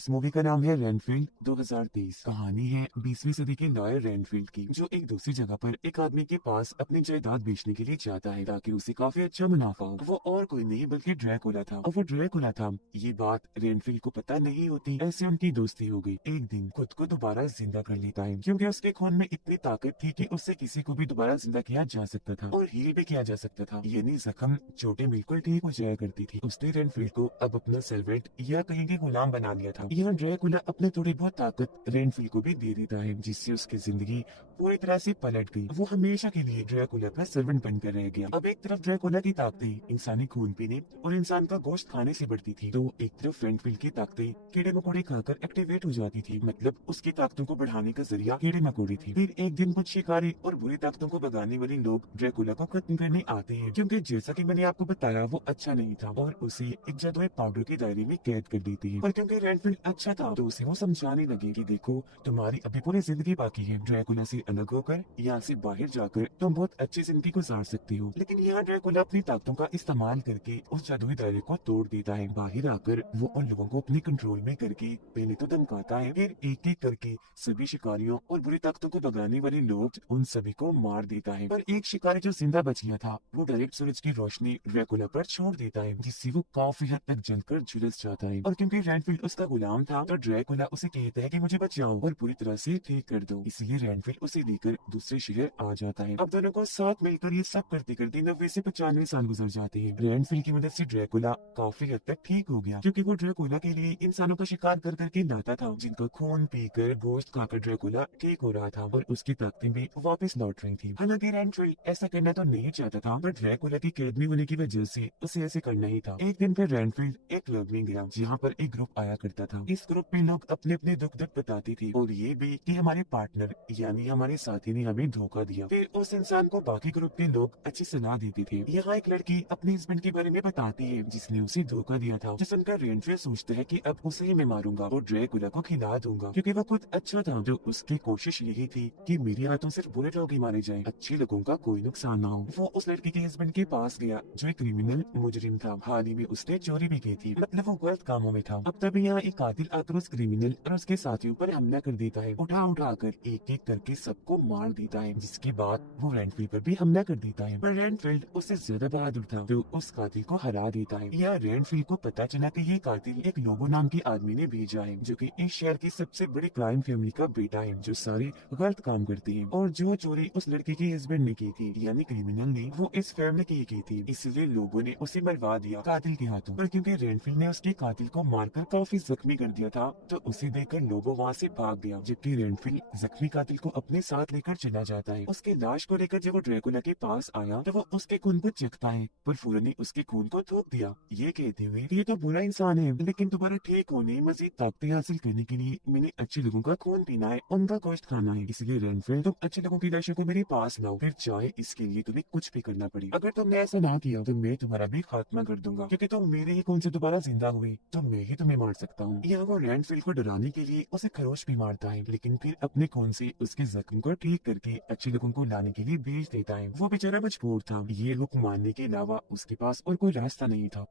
इस मूवी का नाम है रेनफील्ड 2023। कहानी है 20वीं सदी के लॉयर रेनफील्ड की, जो एक दूसरी जगह पर एक आदमी के पास अपनी जायदाद बेचने के लिए जाता है ताकि उसे काफी अच्छा मुनाफा हो। वो और कोई नहीं बल्कि ड्रैकुला था। और वो ड्रैकुला था, ये बात रेनफील्ड को पता नहीं होती। ऐसे उनकी दोस्ती हो गई। एक दिन खुद को दोबारा जिंदा कर लेता है, क्योंकि उसके खून में इतनी ताकत थी कि उससे किसी को भी दोबारा जिंदा किया जा सकता था और हील भी किया जा सकता था, यानी जख्म चोटें बिल्कुल ठीक हो जाया करती थी। उसने रेनफील्ड को अब अपना सर्वेंट या कहेंगे गुलाम बना लिया था। यहाँ ड्रैकुला अपने थोड़ी बहुत ताकत रेनफील्ड को भी दे देता है, जिससे उसकी जिंदगी पूरी तरह से पलट गई। वो हमेशा के लिए ड्रैकुला का सर्वेंट बनकर रह गया। अब एक तरफ ड्रैकुला की ताकतें इंसानी खून पीने और इंसान का गोश्त खाने से बढ़ती थी, तो एक तरफ रेनफील्ड की ताकतें कीड़े मकोड़े खाकर एक्टिवेट हो जाती थी। मतलब उसकी ताकतों को बढ़ाने का जरिया कीड़े मकोड़े थी। फिर एक दिन कुछ शिकारी और बुरी ताकतों को भगाने वाले लोग ड्रैकुला को खत्म करने आते हैं, क्योंकि जैसा कि मैंने आपको बताया वो अच्छा नहीं था और उसे एक जादुई पाउडर के दायरे में कैद कर देते हैं। पर क्योंकि रेनफील्ड अच्छा था तो उसे वो समझाने लगे कि देखो, तुम्हारी अभी पूरी जिंदगी बाकी है। ड्रैकुला से अलग होकर यहाँ से बाहर जाकर तुम बहुत अच्छी जिंदगी गुजार सकते हो। लेकिन यहाँ ड्रैकुला अपनी ताकतों का इस्तेमाल करके उस जादुई दायरे को तोड़ देता है। बाहर आकर वो उन लोगों को अपने कंट्रोल में करके पहले तो धमकाता है, फिर एक एक करके सभी शिकारियों और बुरी ताकतों को भगाने वाले लोग उन सभी को मार देता है। पर एक शिकारी जो जिंदा बच गया था, वो डायरेक्ट सूरज की रोशनी ड्रैकुला पर छोड़ देता है, जिससे वो काफी हद तक जलकर झुलस जाता है। और क्योंकि रेनफील्ड उसका गुलाम था, तो ड्रैकुला उसे कहता है कि मुझे बचाओ और पूरी तरह से ठीक कर दो। इसलिए रेनफील्ड उसे लेकर दूसरे शहर आ जाता है। अब दोनों को साथ मिलकर ये सब करते करते 90 से 95 साल गुजर जाते हैं। रेनफील्ड की मदद से ड्रैकुला काफी हद तक ठीक हो गया, क्योंकि वो ड्रैकुला के लिए इंसानों का शिकार कर करके लाता था, जिनका खून पीकर गोश्त खाकर ड्रैकुला ठीक हो रहा था और उसकी ताकतें भी वापस लौट रही थी। हालांकि रेनफील्ड ऐसा करना तो नहीं चाहता था, पर ड्रैकुला की कैद में होने की वजह से उसे ऐसे करना ही था। एक दिन फिर रेनफील्ड एक क्लब में गया, जहाँ पर एक ग्रुप आया करता था। इस ग्रुप में लोग अपने अपने दुख दर्द बताते थे और ये भी कि हमारे पार्टनर यानी हमारे साथी ने हमें धोखा दिया। फिर उस इंसान को बाकी ग्रुप के लोग अच्छी सलाह देते थे। यहाँ एक लड़की अपने हस्बैंड के बारे में बताती है जिसने उसे धोखा दिया था। जो सुनकर रेनफील्ड सोचता है कि अब उसे ही मैं मारूंगा और ड्रैकुला को खिला दूंगा, क्योंकि वो खुद अच्छा था। जो उसकी कोशिश यही थी कि मेरे हाथों सिर्फ बुरे लोग ही मारे जाएं, अच्छे लोगों का कोई नुकसान ना हो। वो उस लड़की के हस्बैंड के पास गया, जो एक क्रिमिनल मुजरिम था। हाल ही में उसने चोरी भी की थी, मतलब वो गलत कामों में था। अब तभी यहाँ एक कातिल आकर उस क्रिमिनल और उसके साथियों पर हमला कर देता है। उठा उठा कर एक एक करके सबको मार देता है, जिसके बाद वो रेनफील्ड पर भी हमला कर देता है। पर रेनफील्ड उससे ज्यादा बहादुर था, तो उस कातिल को हरा देता है। यहाँ रेनफील्ड को पता चला कि ये कातिल एक लोबो नाम के आदमी ने भेजा है, जो कि इस शहर की सबसे बड़ी क्राइम फैमिली का बेटा है, जो सारे गलत काम करते हैं। और जो चोरी उस लड़के के हस्बैंड ने की थी, यानी क्रिमिनल ने, वो इस फैमिली की थी। इसलिए लोगों ने उसे मरवा दिया कातिल के हाथों। पर क्योंकि रेनफील्ड ने उसके कातिल को मारकर काफी जख्मी कर दिया था, तो उसे देखकर लोबो वहाँ से भाग गया, जबकि रेनफील्ड जख्मी कातिल को अपने साथ लेकर चला जाता है। उसके लाश को लेकर जब वो ड्रैकुला के पास आया, तो वो उसके खून को चखता है, पर फूलन ने उसके खून को थूक दिया, ये कहते हुए ये तो बुरा इंसान है, लेकिन दोबारा ठीक होने मजीद ताकतें हासिल करने के लिए मैंने अच्छे लोगों का खून पीना है, उनका गोश्त खाना है। इसलिए रेनफील्ड, तुम अच्छे लोगों की लाशों को मेरे पास लाओ, फिर चाहे इसके लिए तुम्हें कुछ भी करना पड़े। अगर तुमने ऐसा ना किया तो मैं तुम्हारा भी खात्मा कर दूंगा, क्योंकि तुम मेरे ही खून से दोबारा जिंदा हुए तो मैं ही तुम्हें मार सकता हूँ। यहाँ वो रेनफील्ड को डराने के लिए उसे खरोच भी मारता है, लेकिन फिर अपने खून से उसके जख्म को ठीक करके अच्छे लोगों को लाने के लिए भेज देता है। वो बेचारा मजबूर था, ये हुक्म मानने के अलावा उसके पास और कोई रास्ता नहीं था।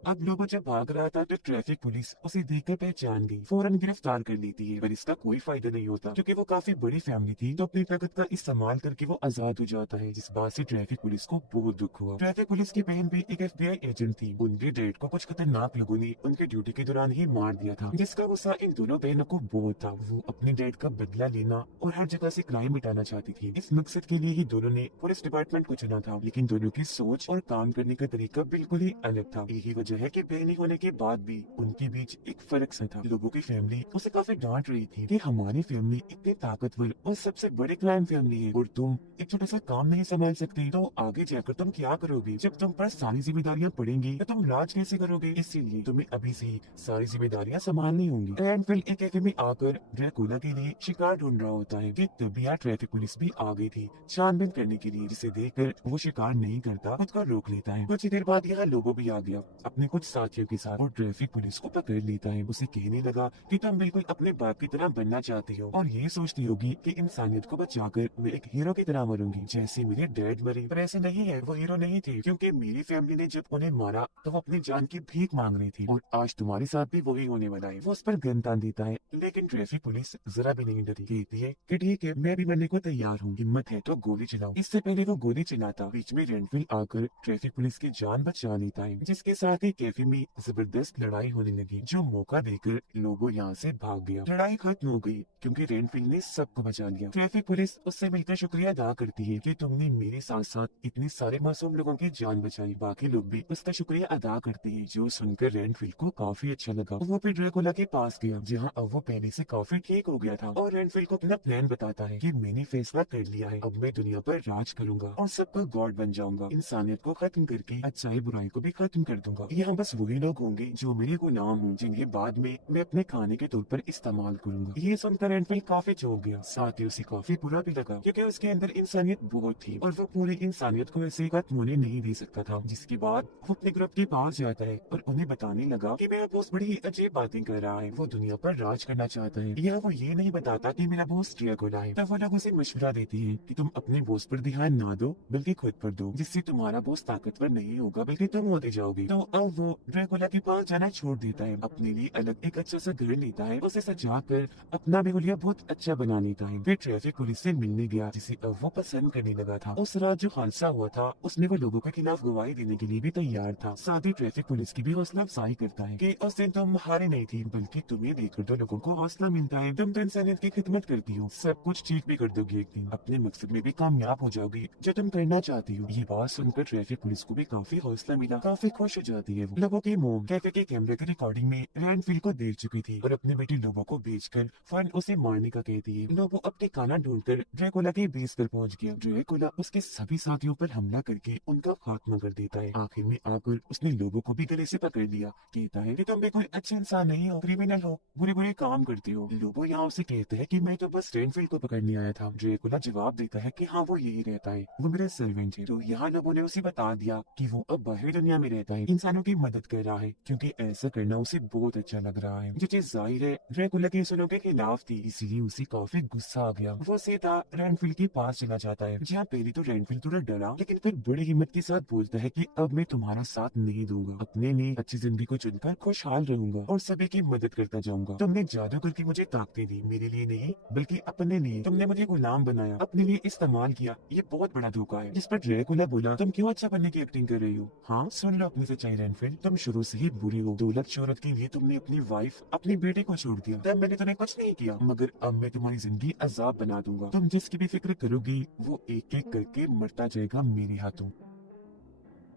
अब लोगो जब भाग रहा था तो ट्रैफिक पुलिस उसे देखकर पहचान गई, फौरन गिरफ्तार कर लेती है। पर इसका कोई फायदा नहीं होता, क्योंकि वो काफी बड़ी फैमिली थी, तो अपनी ताकत का इस्तेमाल करके वो आजाद हो जाता है, जिस बात से ट्रैफिक पुलिस को बहुत दुख हुआ। ट्रैफिक पुलिस की बहन भी एक FBI एजेंट थी। उनके डैड को कुछ खतरनाक लोगों ने उनके ड्यूटी के दौरान ही मार दिया था, जिसका गुस्सा इन दोनों बहनों को बहुत था। वो अपने डैड का बदला लेना और हर जगह से क्राइम मिटाना चाहती थी। इस मकसद के लिए ही दोनों ने पुलिस डिपार्टमेंट को चुना था, लेकिन दोनों की सोच और काम करने का तरीका बिल्कुल ही अलग था। यही वजह है कि बहनी होने के बाद भी उनके बीच एक फर्क सा था। लोगों की फैमिली उसे काफी डांट रही थी कि हमारी फैमिली इतनी ताकतवर और सबसे बड़ी क्राइम फैमिली है और तुम एक छोटा सा काम नहीं संभाल सकते, तो आगे जाकर तुम क्या करोगे? जब तुम पर सारी जिम्मेदारियां पड़ेंगी तो तुम राज कैसे करोगे? इसीलिए तुम्हें अभी से ही सारी जिम्मेदारियां संभालनी होंगी। रेनफील्ड एक कैफे में आकर ड्रैकुला के लिए शिकार ढूंढ रहा होता है कि तभी यहाँ ट्रैफिक पुलिस भी आ गई थी छानबीन करने के लिए, जिसे देखकर वो शिकार नहीं करता, खुद को रोक लेता है। कुछ ही देर बाद यहाँ लोगो भी आ गया। अपने अपने कुछ साथियों के साथ और ट्रैफिक पुलिस को पकड़ लेता है। उसे कहने लगा कि तुम बिल्कुल अपने बाप की तरह बनना चाहती हो और ये सोचती होगी कि इंसानियत को बचाकर मैं एक हीरो की तरह मरूंगी जैसे मेरे डैड मरे। पर ऐसे नहीं है, वो हीरो नहीं थे, क्योंकि मेरी फैमिली ने जब उन्हें मारा तो वो अपनी जान की भीख मांग रही थी और आज तुम्हारे साथ भी वही होने वाला है। वो उस पर गन तान देता है, लेकिन ट्रैफिक पुलिस जरा भी नहीं डरी। कहती है कि ठीक है, मैं भी मरने को तैयार हूँ, हिम्मत है तो गोली चलाओ। इससे पहले वो गोली चलाता बीच में रेनफिल आकर ट्रैफिक पुलिस की जान बचा लेता है, जिसके साथ ही कैफे में जबरदस्त लड़ाई होने लगी, जो मौका देकर लोगो यहाँ से भाग गया। लड़ाई खत्म हो गई क्योंकि रेनफिल ने सबको बचा लिया। ट्रैफिक पुलिस उससे मिलकर शुक्रिया अदा करती है कि तुमने मेरे साथ साथ इतने सारे मासूम लोगों की जान बचाई। बाकी लोग भी उसका शुक्रिया अदा करते हैं, जो सुनकर रेनफिल को काफी अच्छा लगा। वो फिर ड्रैकुला के पास गया, जहाँ अब वो पहले से काफी ठीक हो गया था, और रेनफिल को अपना प्लान बताता है कि मैंने फैसला कर लिया है, अब मैं दुनिया पर राज करूंगा और सबका गॉड बन जाऊंगा। इंसानियत को खत्म करके अच्छाई बुराई को भी खत्म कर दूंगा। यहाँ बस वही लोग होंगे जो मेरे गुलाम हों, जिन्हें बाद में मैं अपने खाने के तौर पर इस्तेमाल करूंगा। ये सुनकर रेनफिल काफी चौंक गया, साथ ही उसे काफी बुरा भी लगा, क्योंकि उसके अंदर इंसानियत बहुत थी और वो पूरी इंसानियत को ऐसे खत्म होने नहीं दे सकता था। जिसके बाद वो अपने ग्रुप के पास जाता है और उन्हें बताने लगा कि मेरा बॉस बड़ी अजीब बातें कर रहा है, वो दुनिया पर राज करना चाहता है। यह वो ये नहीं बताता कि मेरा बॉस ड्रैकुला है। तब वो लोग उसे मशवरा देते हैं कि तुम अपने बॉस पर ध्यान ना दो, बल्कि खुद पर दो, जिससे तुम्हारा बॉस ताकतवर नहीं होगा बल्कि तुम होते जाओगे। तो अब वो ड्रैकुला के पास जाना छोड़ देता है, अपने लिए अलग एक अच्छा सा घर लेता है, उसे सजा कर अपना भी हुलिया बहुत अच्छा बना लेता है। फिर ट्रैफिक पुलिस से मिलने गया, जिसे अब वो पसंद करने लगा था। उस रात जो हादसा हुआ था उसमें वो लोगों के खिलाफ गवाही देने के लिए भी तैयार था। साथ ही ट्रैफिक पुलिस की भी हौसला अफजाई करता है कि उस दिन तुम हारे नहीं थी, बल्कि तुम्हें देखकर तो लोगों को हौसला मिलता है, तुम तो इंसानियत की खिदमत करती हो, सब कुछ ठीक भी कर दोगी, एक दिन अपने मकसद में भी कामयाब हो जाओगी जो तुम करना चाहती हो। ये बात सुनकर ट्रैफिक पुलिस को भी काफी हौसला मिला, काफी खुश हो जाती है। लोगों की मोम कैफे के कैमरे की रिकॉर्डिंग में रेनफिल को देख चुकी थी और अपने बेटी लोबो को बेचकर फन उसे मारने का कहती है। लोबो अपने खाना ढूंढकर ड्रैकुला के बेस पर पहुंच गया। ड्रैकुला उसके सभी साथियों पर हमला करके उनका खात्मा कर देता है। आखिर में आकर उसने लोबो को भी गले से पकड़ लिया, कहता है कि तुम भी कोई अच्छे इंसान नहीं हो, क्रिमिनल हो, बुरे बुरे काम करते हो। लोबो यहाँ उसे कहता है कि मैं तो बस रेनफिल को पकड़ने आया था। ड्रैकुला जवाब देता है कि हाँ, वो यही रहता है, वो मेरा सर्वेंट है। तो यहाँ लोगों ने उसे बता दिया कि वो अब बाहरी दुनिया में रहता है, इंसानों की मदद कर रहा है, क्योंकि ऐसा करना उसे बहुत अच्छा लग रहा है। जो चीज जाहिर है ड्रैकुला के सुनों के खिलाफ थी, इसलिए उसे काफी गुस्सा आ गया। वो सीधा रेनफिल के पास चला जाता है, जहाँ पहले तो रेनफिल थोड़ा डरा, लेकिन फिर बड़ी हिम्मत के साथ बोलता है कि अब मैं तुम्हारा साथ नहीं दूंगा, अपने लिए अच्छी जिंदगी को चुनकर खुशहाल रहूंगा और सभी की मदद करता जाऊंगा। तुमने जादू करके मुझे ताकतें दी, मेरे लिए नहीं बल्कि अपने लिए। तुमने मुझे गुलाम बनाया, अपने लिए इस्तेमाल किया, ये बहुत बड़ा धोखा है। जिस पर ड्रैकुला बोला, तुम क्यों अच्छा बनने की एक्टिंग कर रही हो? हाँ, सुन लो अपनी सच्चाई रेनफिल, तुम शुरू से ही बुरी हो। दौलत शोहरत के लिए तुमने अपनी वाइफ, अपनी बेटे को छोड़ दिया, तब मैंने तुम्हें कुछ नहीं किया, मगर अब मैं तुम्हारी जिंदगी अजाब बना दूंगा। तुम जिसकी भी फिक्र करोगी वो एक एक करके मरता जाएगा मेरे हाथों।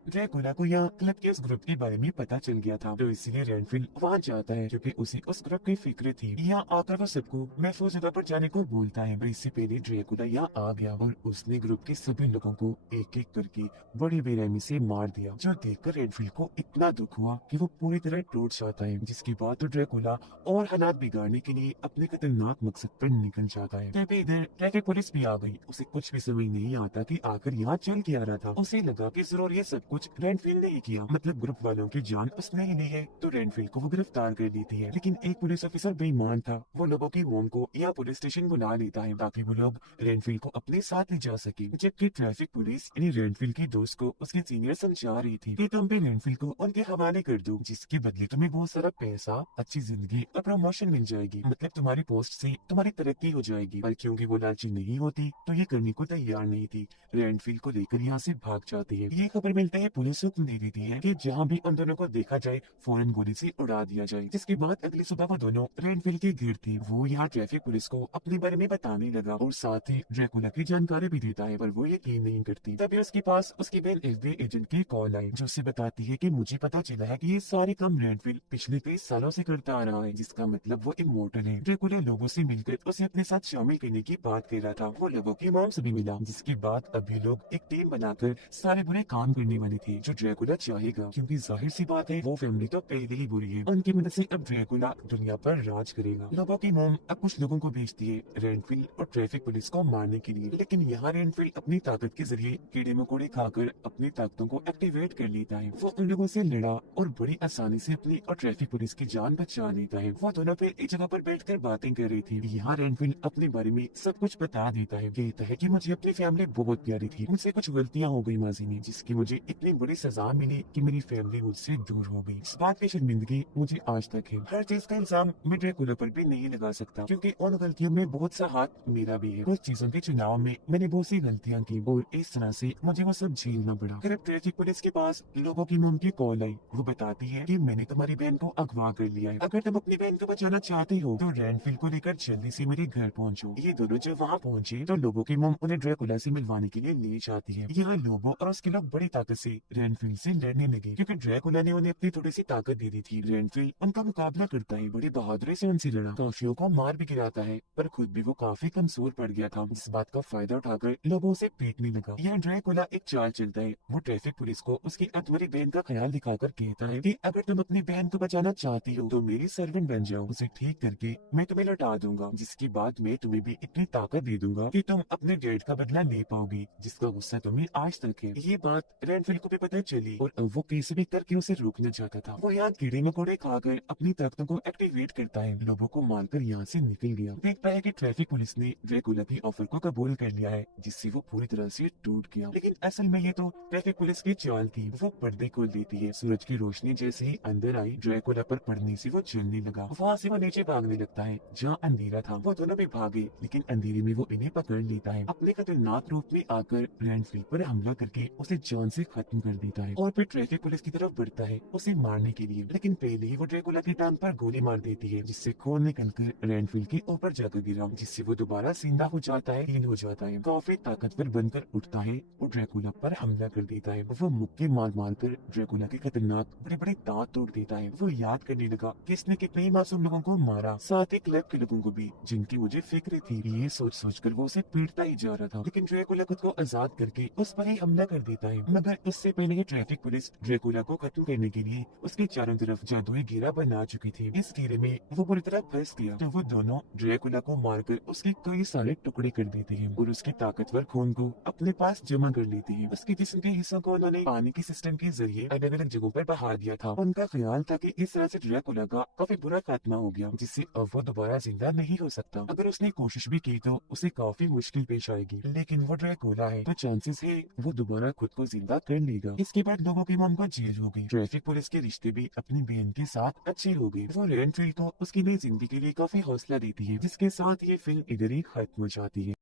ड्रैकुला को यहाँ क्लब के उस ग्रुप के बारे में पता चल गया था, तो इसीलिए रेनफिल वहाँ जाता है क्योंकि उसे उस ग्रुप की फिक्र थी। यहाँ आकर वो सबको महफूज जगह पर जाने को बोलता है, पर इससे पहले ड्रैकुला यहाँ आ गया और उसने ग्रुप के सभी लोगों को एक एक करके बड़ी बेरहमी से मार दिया, जो देखकर रेनफिल को इतना दुख हुआ कि वो पूरी तरह टूट जाता है। जिसके बाद तो ड्रैकुला और हालात बिगाड़ने के लिए अपने खतरनाक मकसद पर निकल जाता है। तभी इधर ट्रैफिक पुलिस भी आ गई। उसे कुछ भी समझ नहीं आता कि आखिर यहाँ चल के आ रहा था। उसे लगा कि जरूर ये सब कुछ रेनफिल ने ही किया, मतलब ग्रुप वालों की जान उसने ही ली है, तो रेनफिल को वो गिरफ्तार कर लेती है। लेकिन एक पुलिस ऑफिसर बेईमान था, वो लोगों की मोम को या पुलिस स्टेशन बुला लेता है ताकि वो लोग रेनफिल को अपने साथ ले जा सके। जबकि ट्रैफिक पुलिस यानी रेनफिल की दोस्त को उसके सीनियर समझा रही थी कि तुम भी रेनफिल को उनके हवाले कर दो, जिसके बदले तुम्हें बहुत सारा पैसा, अच्छी जिंदगी और प्रमोशन मिल जाएगी, मतलब तुम्हारी पोस्ट से तुम्हारी तरक्की हो जाएगी। पर क्योंकि वो लालची नहीं होती तो ये करने को तैयार नहीं थी, रेनफिल को लेकर यहाँ से भाग जाती है। ये खबर मिलते ही पुलिस हुक्म दे देती है कि जहाँ भी उन दोनों को देखा जाए फौरन गोली से उड़ा दिया जाए। जिसके बाद अगली सुबह वो दोनों रेनफिल के घर थे। वो यहाँ ट्रैफिक पुलिस को अपने बारे में बताने लगा और साथ ही ड्रैकुला की जानकारी भी देता है, पर वो यकीन नहीं करती। तभी उसके पास उसकी बहन एफबीआई एजेंट की कॉल आई, जो उसे बताती है कि मुझे पता चला है कि ये सारे काम रेनफिल पिछले कई सालों से करता आ रहा है, जिसका मतलब वो इमोर्टल है। ड्रैकुला लोगों से मिलकर उसे अपने साथ शामिल करने की बात कर रहा था। वो लोगों की मॉम से भी मिला, जिसके बाद अभी लोग एक टीम बनाकर सारे बुरे काम करने वाले वाली थी जो ड्रैकुला चाहेगा, क्योंकि जाहिर सी बात है वो फैमिली तो पहले ही बुरी है। उनकी मदद से अब ड्रैकुला दुनिया पर राज करेगा। लोगों की मॉम अब कुछ लोगों को भेजती है रेनफील्ड और ट्रैफिक पुलिस को मारने के लिए, लेकिन यहाँ रेनफील्ड अपनी ताकत के जरिए कीड़े मकोड़े खाकर अपनी ताकतों को एक्टिवेट कर लेता है। वो उन लोगों से लड़ा और बड़ी आसानी से अपनी और ट्रैफिक पुलिस की जान बचा लेता है। वो दोनों फिर एक जगह पर बैठकर बातें कर रही थी। यहाँ रेनफील्ड अपने बारे में सब कुछ बता देता है। कहता है कि मुझे अपनी फैमिली बहुत प्यारी थी, मुझसे कुछ गलतियां हो गई माजी में, जिसकी मुझे इतनी बड़ी सजा मिली कि मेरी फैमिली मुझसे दूर हो गई। इस बात की शर्मिंदगी मुझे आज तक है। हर चीज का इल्जाम मैं ड्रैकुला पर भी नहीं लगा सकता, क्योंकि उन गलतियों में बहुत सा हाथ मेरा भी है। कुछ चीजों के चुनाव में मैंने बहुत सी गलतियां की और इस तरह से मुझे वो सब झेलना पड़ा। फिर ट्रैफिक पुलिस के पास लोगों की मॉम की कॉल आई। वो बताती है कि मैंने तुम्हारी बहन को अगवा कर लिया है, अगर तुम अपनी बहन को बचाना चाहते हो तो रेनफील्ड को लेकर जल्दी से मेरे घर पहुंचो। ये दोनों जब वहाँ पहुंचे तो लोगों की मॉम उन्हें ड्रैकुला से मिलवाने के लिए ले जाती है। यहाँ लोगों और उसके लोग बड़ी ताकत से रेनफील्ड से लड़ने लगे, क्योंकि ड्रैकुला ने उन्हें अपनी थोड़ी सी ताकत दे दी थी। रेनफील्ड उनका मुकाबला करता है, बड़ी बहादुरी से उनसे लड़ा, काफियों को मार भी गिराता है, पर खुद भी वो काफी कमजोर पड़ गया था। इस बात का फायदा उठाकर लोगों से पीटने लगा। यहाँ ड्रैकुला एक चाल चलता है। वो ट्रैफिक पुलिस को उसकी अधूरी बहन का ख्याल दिखाकर कहता है कि अगर तुम अपनी बहन को बचाना चाहती हो तो मेरी सर्वेंट बन जाओ, उसे ठीक करके मैं तुम्हें लौटा दूंगा, जिसके बाद मैं तुम्हें भी इतनी ताकत दे दूंगा कि तुम अपने डैड का बदला ले पाओगी, जिसका गुस्सा तुम्हें आज तक है। ये बात रेनफील्ड को भी पता चली और अब वो कैसे भी करके उसे रोकना चाहता था। वो यहाँ कीड़े मकोड़े खाकर अपनी ताकतों को एक्टिवेट करता है, लोगों को मारकर यहाँ से निकल गया। देखता है कि ट्रैफिक पुलिस ने ड्रैकुला की ऑफर को कबूल कर लिया है, जिससे वो पूरी तरह से टूट गया। लेकिन असल में ये तो ट्रैफिक पुलिस की चाल थी। वो पर्दे खोल देती है। सूरज की रोशनी जैसे ही अंदर आई, ड्रैकुला पर पड़ने से वो जलने लगा। वहाँ से वो नीचे भागने लगता है जहाँ अंधेरा था। वो दोनों भी भागे, लेकिन अंधेरे में वो इन्हें पकड़ लेता है। अपने खतरनाक रूप में आकर रेनफील्ड पर हमला करके उसे जान से खत्म कर देता है और फिर ट्रैफिक पुलिस की तरफ बढ़ता है उसे मारने के लिए। लेकिन पहले ही वो ड्रैकुला की टांग पर गोली मार देती है, जिससे खून निकलकर रेनफील्ड के ऊपर जाकर गिरा, जिससे वो दोबारा जिंदा हो जाता है, हील हो जाता है, काफी ताकतवर बनकर उठता है और ड्रैकुला पर हमला कर देता है। वो मुक्के मार मार कर ड्रैकुला के खतरनाक बड़े बड़े दांत तोड़ देता है। वो याद करने लगा कि इसने कितने ही मासूम लोगों को मारा, साथ ही क्लब के लोगों को भी, जिनकी मुझे फिक्र थी। ये सोच सोच कर वो उसे पीटता ही जा रहा था, लेकिन ड्रैकुला खुद को आजाद करके उस पर ही हमला कर देता है। मगर उससे पहले ही ट्रैफिक पुलिस ड्रैकुला को खत्म करने के लिए उसके चारों तरफ जादुई घेरा बना चुकी थी। इस घेरे में वो पूरी तरह फंस गया, तो वो दोनों ड्रैकुला को मारकर उसके कई सारे टुकड़े कर देते हैं और उसके ताकतवर खून को अपने पास जमा कर लेते हैं। उसके जिस्म के हिस्सों को उन्होंने पानी के सिस्टम के जरिए अलग अलग जगहों पर बहा दिया था। उनका ख्याल था कि इस तरह से ड्रैकुला का काफी बुरा खात्मा हो गया, जिससे अब वो दोबारा जिंदा नहीं हो सकता। अगर उसने कोशिश भी की तो उसे काफी मुश्किल पेश आएगी, लेकिन वो ड्रैकुला है तो चांसेस है वो दोबारा खुद को जिंदा कर लेगा। इसके बाद लोगों की मॉम को जेल हो गई। ट्रैफिक पुलिस के रिश्ते भी अपनी बहन के साथ अच्छे हो गए। वो रेनफील्ड को उसकी नई जिंदगी के लिए काफी हौसला देती है, जिसके साथ ये फिल्म इधर ही खत्म हो जाती है।